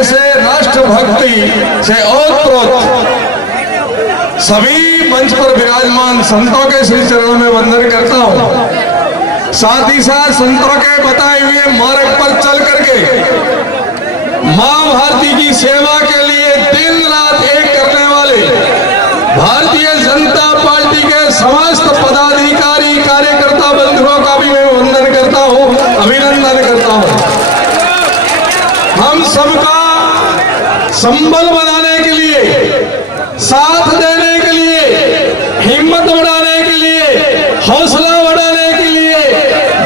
ऐसे राष्ट्रभक्ति से ओतप्रोत सभी मंच पर विराजमान संतों के श्री चरणों में वंदन करता हूं। साथ ही साथ संतों के बताए हुए मार्ग पर चल करके मां भारती की सेवा के लिए दिन रात एक करने वाले भारतीय जनता पार्टी के समस्त पदाधिकारी कार्यकर्ता बंधुओं का भी मैं वंदन करता हूं, अभिनंदन करता हूं। हम सबका संबल बनाने के लिए, साथ देने के लिए, हिम्मत बढ़ाने के लिए, हौसला बढ़ाने के लिए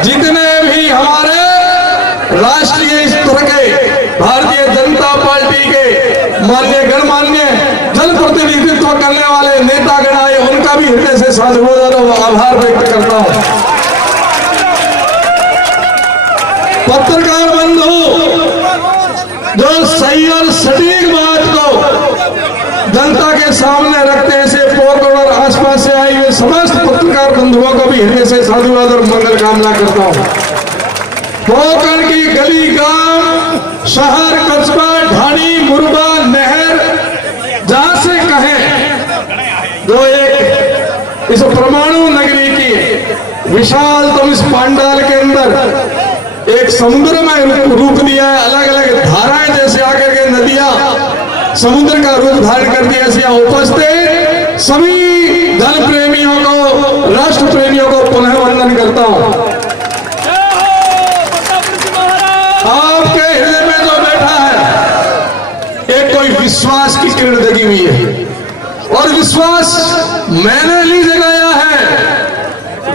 जितने भी हमारे राष्ट्रीय स्तर के भारतीय जनता पार्टी के माननीय गणमान्य जनप्रतिनिधित्व करने वाले नेतागण आए, उनका भी हृदय से साधुवाद और आभार व्यक्त करता हूं। पत्रकार बंधु जो सही और सटीक बात को जनता के सामने रखते हैं, ऐसे पोखरण और आसपास से आए हुए समस्त पत्रकार बंधुओं को भी हृदय से साधुवाद और मंगल कामना करता हूं। पोखरण की गली, गांव, शहर, कस्बा, ढाणी, मुरबा, नहर, जहां से कहें, जो एक इस परमाणु नगरी की विशाल तुम इस पांडाल के अंदर एक समुद्र में रूप दिया है। अलग अलग धाराएं जैसे आकर के नदियां समुद्र का रूप धारण करती है, ऐसे यहाँ उपस्थित सभी धन प्रेमियों को, राष्ट्र प्रेमियों को पुनः वंदन करता हूं। आपके हृदय में जो बैठा है, एक कोई विश्वास की किरण लगी हुई है, और विश्वास मैंने नहीं जगाया है,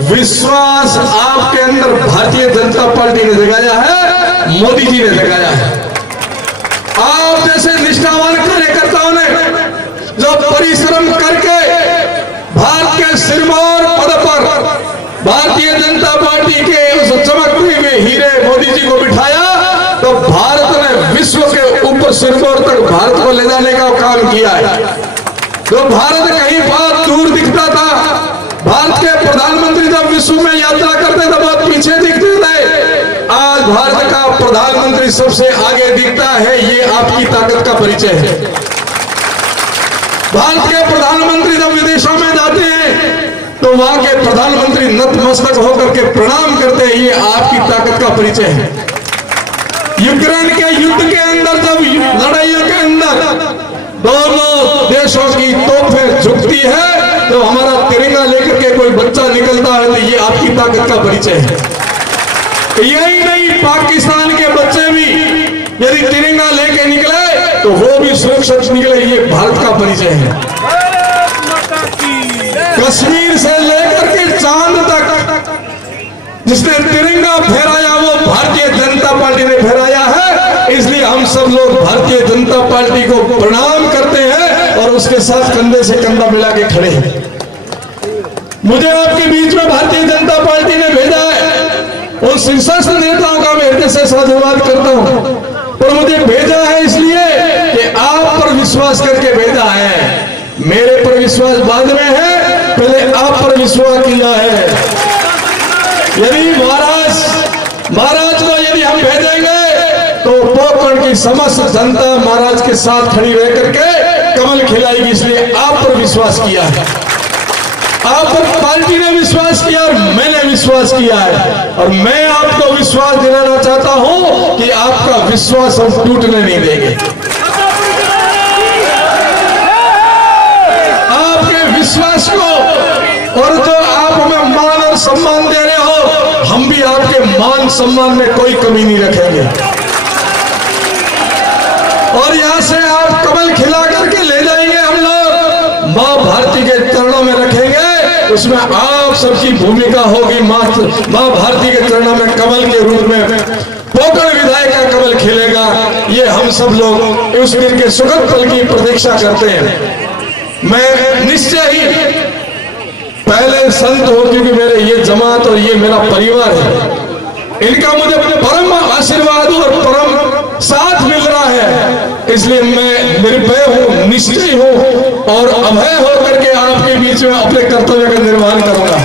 विश्वास आपके अंदर भारतीय जनता पार्टी ने जगाया है, मोदी जी ने जगाया है। आप जैसे निष्ठावान कार्यकर्ताओं ने जो परिश्रम करके भारत के सिरमौर पद पर भारतीय जनता पार्टी के उस चमकते हुए हीरे मोदी जी को बिठाया, तो भारत ने विश्व के ऊपर सिरमौर तक भारत को ले जाने का काम किया है। जो भारत कहीं बहुत दूर दिखता था, भारत के प्रधानमंत्री जब विश्व में यात्रा करते थे बहुत पीछे दिखते थे, आज भारत का प्रधानमंत्री सबसे आगे दिखता है। ये आपकी ताकत का परिचय है। भारत के प्रधानमंत्री जब विदेशों में जाते हैं तो वहां के प्रधानमंत्री नतमस्तक होकर के प्रणाम करते हैं, ये आपकी ताकत का परिचय है। यूक्रेन के युद्ध के अंदर, जब लड़ाइयों के अंदर दोनों देशों की तोपें झुकती है, तो हमारा तिरंगा लेकर के कोई बच्चा निकलता है, तो ये आपकी ताकत का परिचय है। यही नहीं, पाकिस्तान के बच्चे भी यदि तिरंगा लेके निकले तो वो भी सुरक्षित निकले, ये भारत का परिचय है। कश्मीर से लेकर के चांद तक जिसने तिरंगा फहराया वो भारतीय जनता पार्टी ने फहराया है। इसलिए हम सब लोग भारतीय जनता पार्टी को प्रणाम करते हैं और उसके साथ कंधे से कंधा मिला के खड़े हैं। मुझे आपके बीच में भारतीय जनता पार्टी ने भेजा है, उन शीर्षस्थ नेताओं का मैं हृदय से साधुवाद करता हूं, पर मुझे भेजा है इसलिए कि आप पर विश्वास करके भेजा है। मेरे पर विश्वास बाद में है, पहले आप पर विश्वास किया है। यदि महाराज को यदि हम भेजेंगे तो पोखरण की समस्त जनता महाराज के साथ खड़ी रह करके कमल खिलाएगी, इसलिए आप पर विश्वास किया है। आप पर पार्टी ने विश्वास किया और मैंने विश्वास किया है, और मैं आपको विश्वास दिलाना चाहता हूं कि आपका विश्वास हम टूटने नहीं देंगे। आपके विश्वास को, और जो आप हमें मान और सम्मान दे रहे हो, हम भी आपके मान सम्मान में कोई कमी नहीं रखेंगे। और यहां से आप कमल खिला करके ले जाएंगे, हम लोग मां भारती के चरणों में रखेंगे, उसमें आप सबकी भूमिका होगी। मां भारती के चरणों में कमल के रूप में पोखरण विधायक का कमल खिलेगा। ये हम सब लोग उस दिन के सुखद पल की प्रतीक्षा करते हैं। मैं निश्चय ही पहले संत हो, क्योंकि मेरे ये जमात और ये मेरा परिवार है, इनका मुझे परम आशीर्वाद और परम साथ मिल रहा है, इसलिए मैं निर्भय हूं, निश्चय हूं और अभय होकर के आपके बीच में अपने कर्तव्य का निर्वहन करूंगा।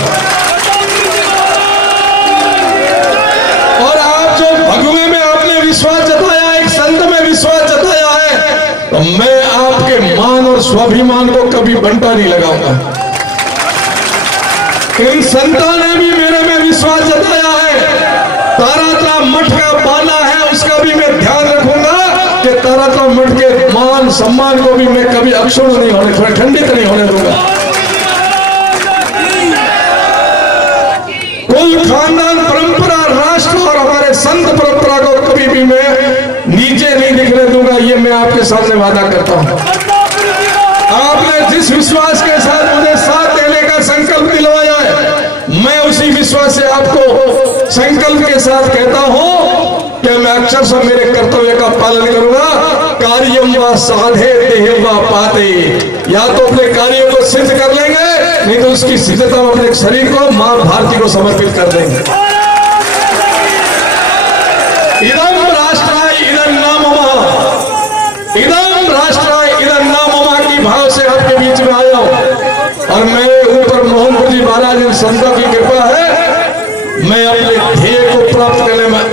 और आप जो भगवे में आपने विश्वास जताया, एक संत में विश्वास जताया, स्वाभिमान को कभी बंटा नहीं लगाऊंगा। इन संतों ने भी मेरे में विश्वास जताया है। तारातला मठ का बाना है, उसका भी मैं ध्यान रखूंगा कि तारातला मठ के मान सम्मान को भी मैं कभी अक्षुण्ण नहीं होने, खंडित नहीं होने दूंगा। कुल, खानदान, परंपरा, राष्ट्र और हमारे संत परंपरा को कभी भी मैं नीचे नहीं दिखने दूंगा। ये मैं आपके सामने वादा करता हूं। आपने जिस विश्वास के साथ मुझे साथ देने का संकल्प दिलवाया है, मैं उसी विश्वास से आपको संकल्प के साथ कहता हूं कि मैं अक्षर से मेरे कर्तव्य का पालन करूंगा। कार्यम व साधे देह व पाते, या तो अपने कार्यों को सिद्ध कर लेंगे, नहीं तो उसकी सिद्धता में अपने शरीर को मां भारती को समर्पित कर देंगे। इदम राष्ट्राय इदं न मम, इदम राष्ट्राय इदं न मम की भाव से आपके बीच में आया हूं। और मेरे ऊपर मोहनपुर जी महाराज इन संतों की कृपा है, मैं अपने ध्येय को प्राप्त करने में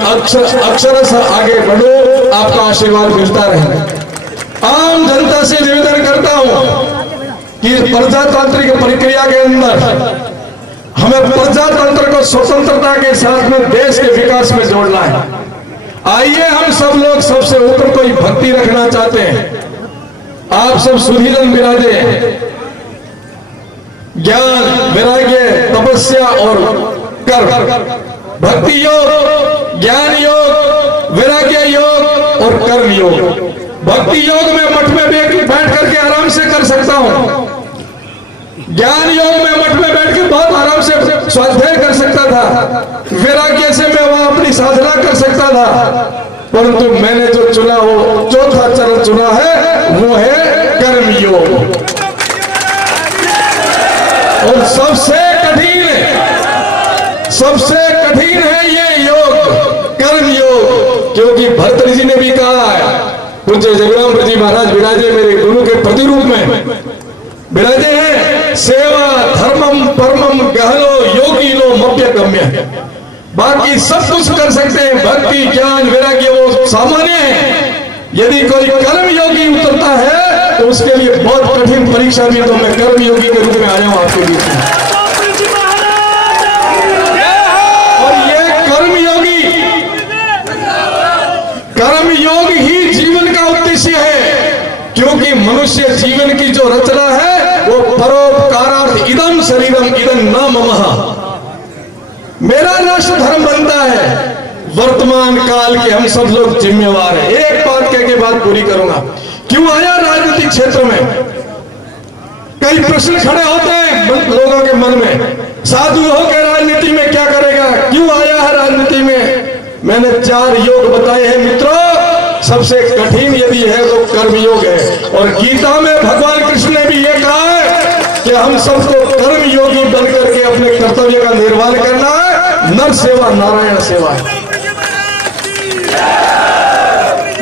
अक्षरशः आगे बढ़ूं। आपका आशीर्वाद मिलता रहे। आम जनता से निवेदन करता हूं कि प्रजातांत्रिक प्रक्रिया के अंदर हमें प्रजातंत्र को स्वतंत्रता के साथ में देश के विकास में जोड़ना है। आइए हम सब लोग सबसे ऊपर कोई भक्ति रखना चाहते हैं। आप सब सुधीरन विराजे, ज्ञान, वैराग्य, तपस्या और कर्म, भक्ति योग, ज्ञान योग, वैराग्य योग और कर्म योग। भक्ति योग में मठ में बैठ करके आराम से कर सकता हूं। ज्ञान योग में मठ में बैठ के बहुत आराम से स्वाध्याय कर सकता था। वैराग्य से मैं वहां अपनी साधना कर सकता था। परंतु मैंने जो चुना, वो चौथा चरण चुना है, वो है कर्म योग। और सबसे कठिन है ये योग, कर्म योग। क्योंकि भर्तृ जी ने भी कहा है, पूज्य जगदम्ब जी महाराज विराजे मेरे गुरु के प्रतिरूप में विराजे हैं, सेवा धर्मम परमम गहनो योगी लो मप्य गम्य। बाकी सब कुछ कर सकते हैं, भक्ति, ज्ञान, वैराग्य वो सामान्य है। यदि कोई कर्म योगी उतरता है तो उसके लिए बहुत कठिन परीक्षा भी। तो मैं कर्म योगी के रूप में आया हूं आपके बीच में। कर्म योग ही जीवन का उद्देश्य है। क्योंकि मनुष्य जीवन की जो रचना है वो परोपकारार्थ इदम शरीरम इदं न मम। मेरा राष्ट्र धर्म बनता है। वर्तमान काल के हम सब लोग जिम्मेवार हैं। एक बात कह के बात पूरी करूंगा। क्यों आया राजनीतिक क्षेत्र में? कई प्रश्न खड़े होते हैं लोगों के मन में। साधु होकर राजनीति में क्या करेगा? क्यों आया है राजनीति में? मैंने 4 योग बताए हैं मित्रों। सबसे कठिन यदि है तो कर्म योग है। और गीता में भगवान कृष्ण ने भी ये कहा है कि हम सबको कर्म योगी बनकर के अपने कर्तव्य का निर्वाह करना है। नर सेवा नारायण सेवा है,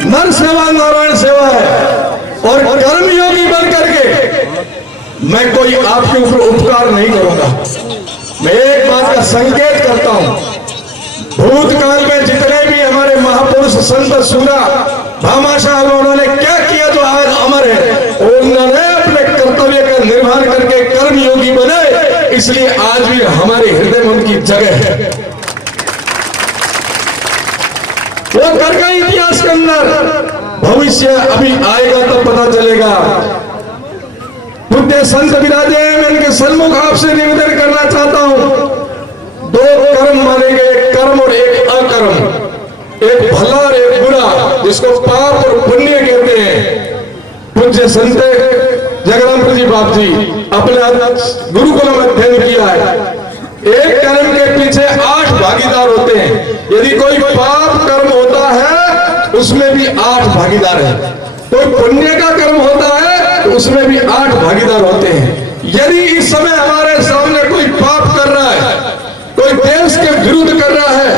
नर सेवा नारायण सेवा है। और कर्म योगी बनकर के मैं कोई आपके ऊपर उपकार नहीं करूंगा। मैं एक बात का संकेत करता हूं। भूतकाल में जितने भी हमारे महापुरुष संत सुना भामाशाह, उन्होंने क्या किया जो आज अमर है? उन्होंने अपने कर्तव्य का निर्वहन करके कर्म योगी बने, इसलिए आज भी हमारे हृदय में उनकी जगह है। वो कर गए इतिहास के अंदर। भविष्य अभी आएगा तो पता चलेगा। बुद्ध संत विराजे, मैं इनके सन्मुख आपसे निवेदन करना चाहता हूं। 2 कर्म माने गए, एक कर्म और एक अकर्म, एक भला और एक बुरा, जिसको पाप और पुण्य कहते हैं। पूज्य संत जगदम्ब जी बाप जी अपने गुरुकुल में अध्ययन किया है। एक कर्म के पीछे 8 भागीदार होते हैं। यदि कोई पाप कर्म होता है उसमें भी 8 भागीदार है। कोई पुण्य का कर्म होता है तो उसमें भी 8 भागीदार होते हैं। यदि इस समय हमारे सामने कोई पाप कर रहा है, कोई देश के विरुद्ध कर रहा है,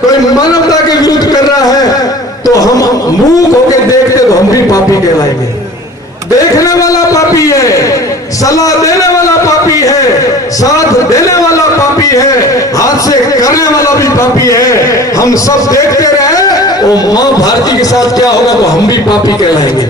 कोई मानवता के विरुद्ध कर रहा है, तो हम मूक होकर देखते तो हम भी पापी कहलाएंगे। देखने वाला पापी है, सलाह देने वाला पापी है, साथ देने वाला पापी है, हाथ से करने वाला भी पापी है। हम सब देखते रहे वो मां भारती के साथ क्या होगा तो हम भी पापी कहलाएंगे।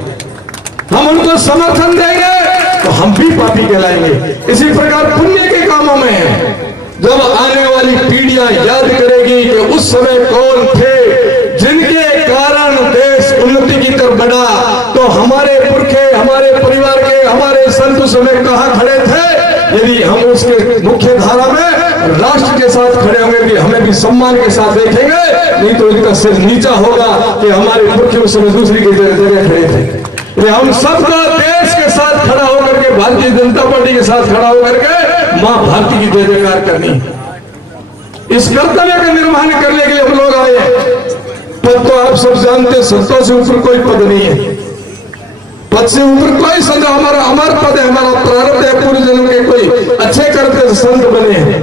हम उनको समर्थन देंगे तो हम भी पापी कहलाएंगे। इसी प्रकार पुण्य के कामों में है, जब आने वाली पीढ़ियां याद करेगी कि उस समय कौन थे जिनके कारण देश उन्नति की तरफ बढ़ा, तो हमारे पुरखे, हमारे परिवार के, हमारे संत उस समय कहां खड़े थे। यदि हम उसके मुख्य धारा में राष्ट्र के साथ खड़े होंगे भी हमें भी सम्मान के साथ देखेंगे, नहीं तो इनका सिर नीचा होगा कि हमारे पुरखे उस समय दूसरी की जगह खड़े थे। हम सबका देश के साथ खड़ा होकर के, भारतीय जनता पार्टी के साथ खड़ा होकर के मां भारती की जय जयकार करनी। इस कर्तव्य का निर्वहन करने के लिए हम लोग आए। पद तो आप सब जानते, संतों से ऊपर कोई पद नहीं है, पद से ऊपर कोई संत, हमारा अमर पद है, हमारा प्रारब्ध है पूर्व जन्म के, कोई अच्छे करते संत बने हैं।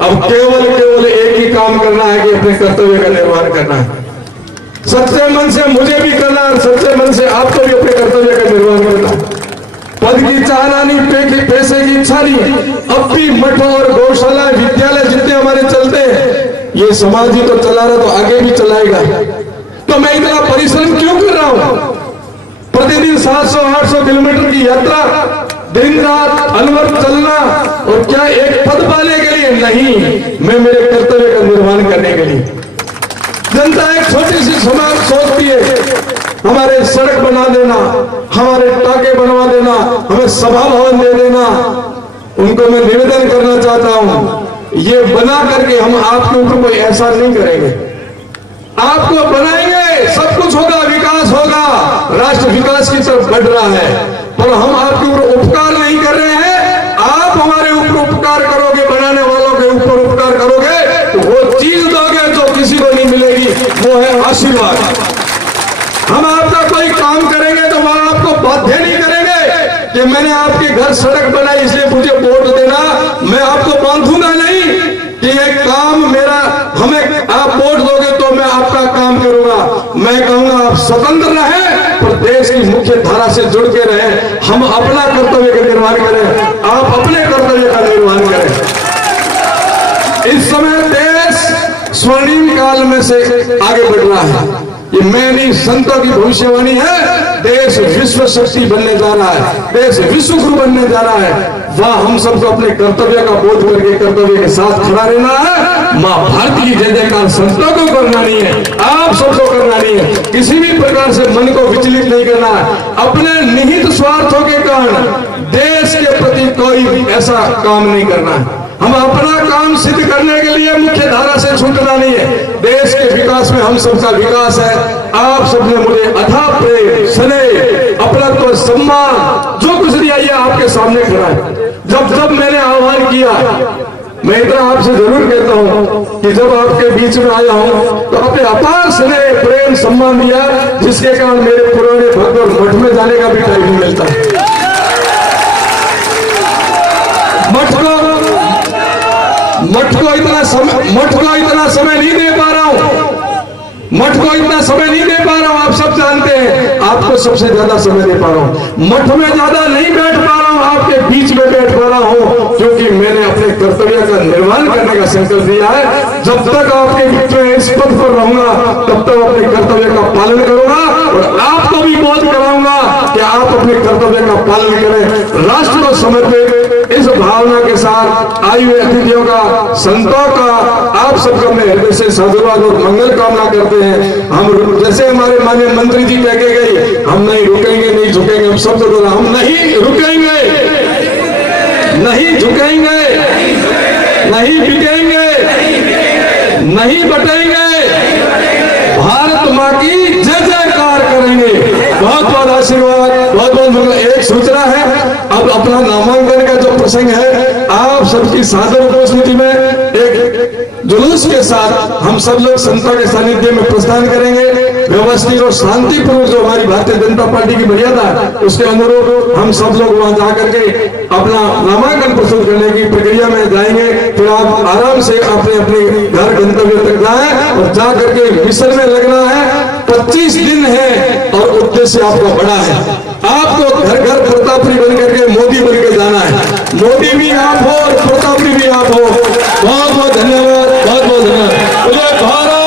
अब केवल एक ही काम करना है कि अपने कर्तव्य का निर्वहन करना है। सच्चे मन से मुझे भी करना है, सच्चे मन से आपको भी अपने कर्तव्य का निर्वहन करना है। पद की चाहना नहीं, पैसे की इच्छा नहीं। अब भी मठ और गौशाला, विद्यालय जितने हमारे चलते हैं, ये समाज ही तो चला रहा, तो आगे भी चलाएगा। तो मैं इतना परिश्रम क्यों कर रहा हूं? प्रतिदिन 700-800 किलोमीटर की यात्रा, दिन रात अनवरत चलना, और क्या एक पद पाने के लिए नहीं, मैं मेरे कर्तव्य का निर्वहन करने के लिए। जनता एक छोटी सी समाज सोचती है हमारे सड़क बना देना, हमारे टाके बनवा देना, हमें सभा भवन दे देना। उनको मैं निवेदन करना चाहता हूं, ये बना करके हम आपके ऊपर कोई एहसान नहीं करेंगे। आपको बनाएंगे, सब कुछ होगा, विकास होगा, राष्ट्र विकास की तरफ बढ़ रहा है, पर हम आपके ऊपर उपकार नहीं कर रहे हैं। आप हमारे ऊपर उपकार करोगे, बनाने वालों के ऊपर उपकार करोगे, तो वो चीज दोगे जो किसी को नहीं मिलेगी, वो है आशीर्वाद। हम आपका कोई काम करेंगे तो वहां आपको बाध्य नहीं करेंगे कि मैंने आपके घर सड़क बनाई इसलिए मुझे वोट देना। मैं आपको बांधूंगा नहीं कि ये काम मेरा, हमें आप वोट दोगे तो मैं आपका काम करूंगा। मैं कहूंगा आप स्वतंत्र रहें, पर देश की मुख्य धारा से जुड़ के रहें। हम अपना कर्तव्य का निर्वहन करें, आप अपने कर्तव्य का निर्वहन करें। इस समय देश स्वर्णिम काल में से आगे बढ़ रहा है। ये मेरी संतों की भविष्यवाणी है। देश विश्व शक्ति बनने जा रहा है, देश विश्व गुरु बनने जा रहा है। वह हम सबको अपने कर्तव्य का बोध करके कर्तव्य के साथ खड़ा रहना है। मां भारती की जय जयकार संतों को करना नहीं है, आप सबको करना नहीं है। किसी भी प्रकार से मन को विचलित नहीं करना है। अपने निहित स्वार्थों के कारण देश के प्रति कोई ऐसा काम नहीं करना है। हम अपना काम सिद्ध करने के लिए मुख्य धारा से छूटना नहीं है। देश के विकास में हम सबका विकास है। आप सबने मुझे अथाह प्रेम, स्नेह, अपनत्व, सम्मान जो कुछ दिया ये आपके सामने खड़ा है। जब जब मैंने आह्वान किया, मैं इतना आपसे जरूर कहता हूं कि जब आपके बीच में आया हूं तो आपने अपार स्नेह, प्रेम, सम्मान दिया, जिसके कारण मेरे पुराने भक्त और मठ में जाने का भी टाइम नहीं मिलता। मठ को इतना समय नहीं दे पा रहा हूं, मठ को इतना समय नहीं दे पा रहा हूं। आप सब जानते हैं, आपको सबसे ज्यादा समय दे पा रहा हूं। मठ में ज्यादा नहीं बैठ पा रहा हूं, आपके बीच में बैठ पा रहा हूं, क्योंकि मैंने अपने कर्तव्य का निर्वहन करने का संकल्प लिया है। जब तक आपके बीच में इस पद पर रहूंगा, तब तक अपने कर्तव्य का पालन करूंगा और आपको भी बोध कराऊंगा कि आप अपने कर्तव्य का पालन करें। राष्ट्र को समर्पित इस भावना के साथ आए हुए अतिथियों का, संतों का, आप सबका मैं हृदय से साधुवाद और मंगल कामना करते हैं। हम जैसे हमारे माननीय मंत्री जी कह के गए, हम नहीं रुकेंगे, नहीं झुकेंगे। हम सब तो हम नहीं रुकेंगे, नहीं झुकेंगे, नहीं बिकेंगे, नहीं बटेंगे। भारत मां की जय जयकार करेंगे। बहुत बहुत आशीर्वाद, बहुत बहुत। एक सूचना है, अब अपना नामांकन का जो प्रसंग है, आप सबकी सादर उपस्थिति में एक जुलूस के साथ हम सब लोग संतों के सानिध्य में प्रस्थान करेंगे। व्यवस्थित और शांतिपूर्वक जो हमारी भारतीय जनता पार्टी की मर्यादा है, उसके अनुरूप हम सब लोग वहां जाकर के अपना नामांकन प्रस्तुत करने की प्रक्रिया में जाएंगे। फिर आप आराम से अपने अपने घर गंतव्य तक जाएं और जा करके मिशन में लगना है। 25 दिन है और उद्देश्य आपका बड़ा है। आपको घर घर प्रतापरी बन करके मोदी बन के जाना है। मोदी भी आप हो और प्रतापरी भी आप हो। बहुत बहुत धन्यवाद, बहुत बहुत धन्यवाद। भारत